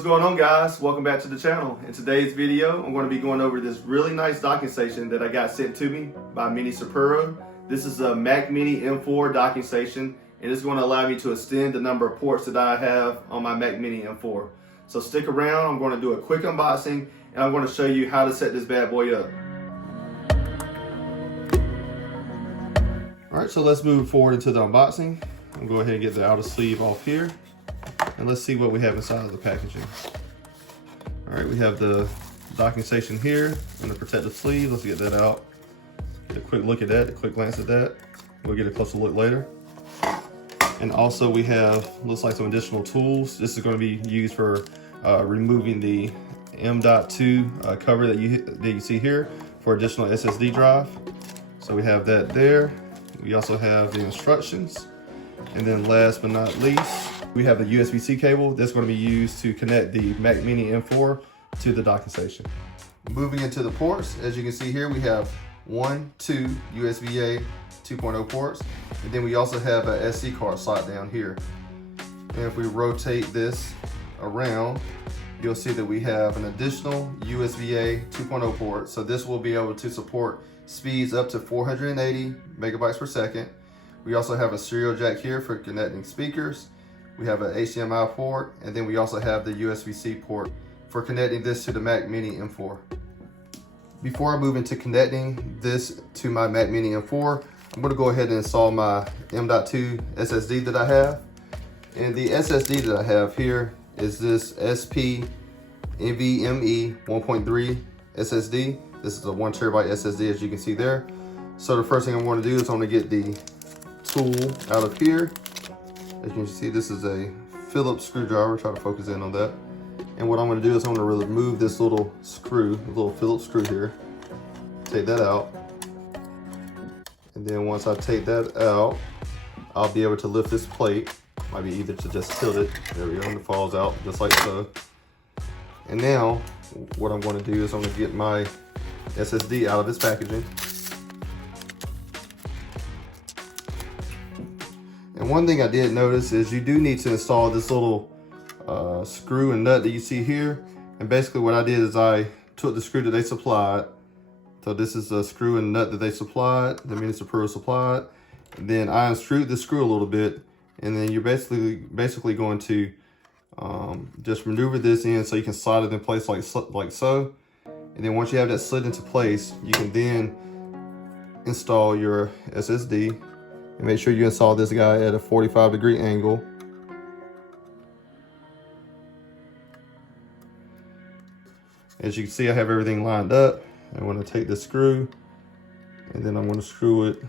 What's going on, guys? Welcome back to the channel. In today's video, I'm going to be going over this really nice docking station that I got sent to me by Minisopuru. This is a Mac Mini M4 docking station, and it's going to allow me to extend the number of ports that I have on my Mac Mini M4. So stick around. I'm going to do a quick unboxing, and I'm going to show you how to set this bad boy up. All right, so let's move forward into the unboxing. I'm going to go ahead and get the outer sleeve off here. And let's see what we have inside of the packaging. All right, we have the docking station here and the protective sleeve. Let's get that out. Get a quick look at that, a quick glance at that. We'll get a closer look later. And also we have, looks like some additional tools. This is going to be used for removing the M.2 cover that you see here for additional SSD drive. So we have that there. We also have the instructions. And then last but not least, we have the USB-C cable that's going to be used to connect the Mac Mini M4 to the docking station. Moving into the ports, as you can see here, we have 1, 2 USB-A 2.0 ports, and then we also have a SD card slot down here. And if we rotate this around, you'll see that we have an additional USB-A 2.0 port. So this will be able to support speeds up to 480 megabytes per second. We also have a serial jack here for connecting speakers. We have an HDMI port, and then we also have the USB-C port for connecting this to the Mac Mini M4. Before I move into connecting this to my Mac Mini M4, I'm going to go ahead and install my M.2 SSD that I have. And the SSD that I have here is this SP NVMe 1.3 SSD. This is a 1 terabyte SSD, as you can see there. So the first thing I'm going to do is I'm going to get the tool out of here. As you can see, this is a Phillips screwdriver. Try to focus in on that. And what I'm going to do is I'm going to remove this little screw, the little Phillips screw here. Take that out. And then once I take that out, I'll be able to lift this plate. Might be either to just tilt it. There we go, and it falls out just like so. And now, what I'm going to do is I'm going to get my SSD out of this packaging. And one thing I did notice is you do need to install this little screw and nut that you see here. And basically what I did is I took the screw that they supplied. So this is a screw and nut that they supplied, the Minisopuru supplied. And then I unscrewed the screw a little bit. And then you're basically going to just maneuver this in so you can slide it in place like so. And then once you have that slid into place, you can then install your SSD. And make sure you install this guy at a 45-degree angle. As you can see, I have everything lined up. I'm going to take the screw, and then I'm going to screw it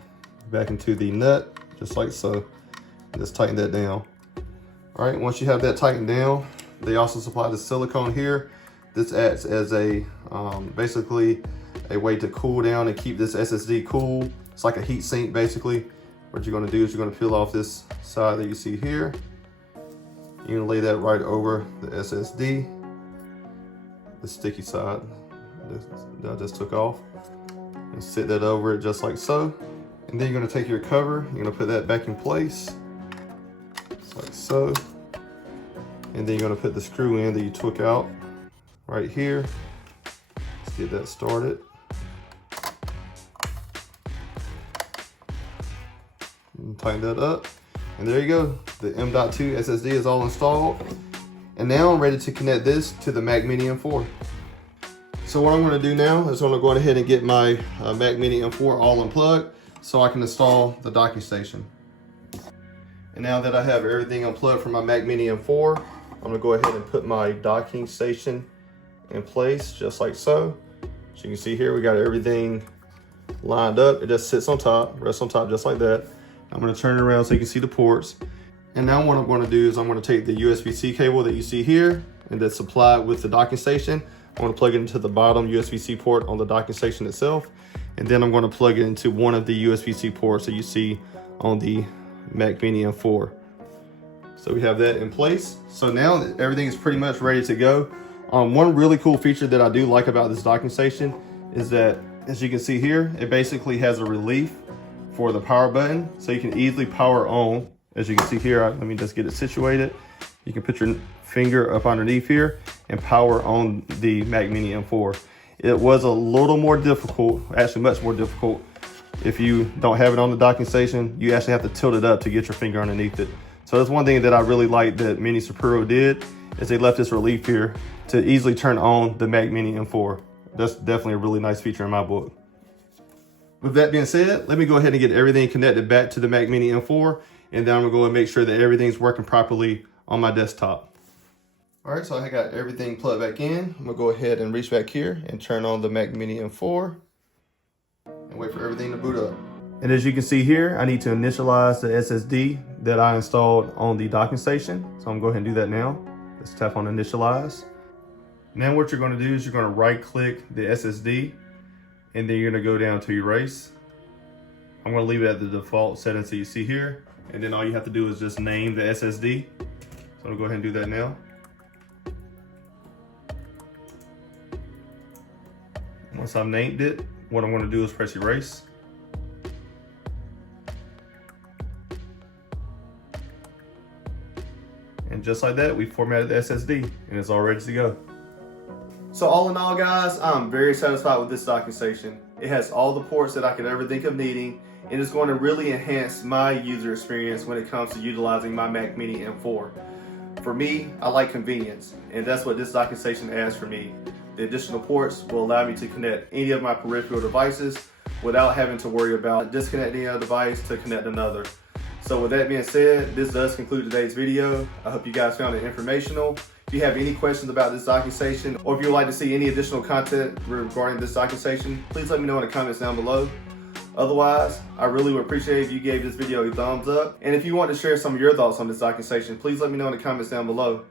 back into the nut, just like so. Just tighten that down. All right, once you have that tightened down, they also supply the silicone here. This acts as a basically a way to cool down and keep this SSD cool. It's like a heat sink, basically. What you're going to do is you're going to peel off this side that you see here. You're going to lay that right over the SSD, the sticky side that I just took off, and sit that over it just like so. And then you're going to take your cover, you're going to put that back in place, just like so. And then you're going to put the screw in that you took out right here. Let's get that started. And tighten that up, and there you go. The M.2 SSD is all installed, and now I'm ready to connect this to the Mac Mini M4. So what I'm going to do now is I'm going to go ahead and get my Mac Mini M4 all unplugged so I can install the docking station. And now that I have everything unplugged from my Mac Mini M4, I'm going to go ahead and put my docking station in place just like so. As you can see here, we got everything lined up. It just sits on top, rests on top just like that. I'm going to turn it around so you can see the ports. And now what I'm going to do is I'm going to take the USB-C cable that you see here and that's supplied with the docking station. I'm going to plug it into the bottom USB-C port on the docking station itself. And then I'm going to plug it into one of the USB-C ports that you see on the Mac Mini M4. So we have that in place. So now everything is pretty much ready to go. One really cool feature that I do like about this docking station is that, as you can see here, it basically has a relief for the power button, so you can easily power on. As you can see here, let me just get it situated. You can put your finger up underneath here and power on the Mac Mini M4. It was a little more difficult, actually much more difficult. If you don't have it on the docking station, you actually have to tilt it up to get your finger underneath it. So that's one thing that I really like that Minisopuru did, is they left this relief here to easily turn on the Mac Mini M4. That's definitely a really nice feature in my book. With that being said, let me go ahead and get everything connected back to the Mac Mini M4, and then I'm gonna go and make sure that everything's working properly on my desktop. All right, so I got everything plugged back in. I'm gonna go ahead and reach back here and turn on the Mac Mini M4 and wait for everything to boot up. And as you can see here, I need to initialize the SSD that I installed on the docking station. So I'm gonna go ahead and do that now. Let's tap on initialize. Now what you're gonna do is you're gonna right click the SSD, and then you're gonna go down to erase. I'm gonna leave it at the default settings that you see here. And then all you have to do is just name the SSD. So I'm gonna go ahead and do that now. Once I've named it, what I'm gonna do is press erase. And just like that, we formatted the SSD and it's all ready to go. So all in all, guys, I'm very satisfied with this docking station. It has all the ports that I could ever think of needing, and it's going to really enhance my user experience when it comes to utilizing my Mac Mini M4. For me, I like convenience, and that's what this docking station adds for me. The additional ports will allow me to connect any of my peripheral devices without having to worry about disconnecting a device to connect another. So with that being said, this does conclude today's video. I hope you guys found it informational. If you have any questions about this docking station, or if you would like to see any additional content regarding this docking station, please let me know in the comments down below. Otherwise, I really would appreciate if you gave this video a thumbs up. And if you want to share some of your thoughts on this docking station, please let me know in the comments down below.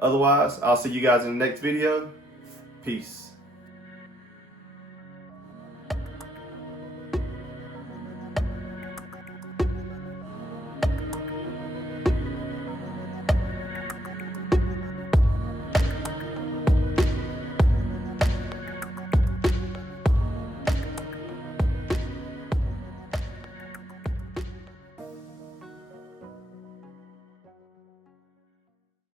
Otherwise, I'll see you guys in the next video. Peace.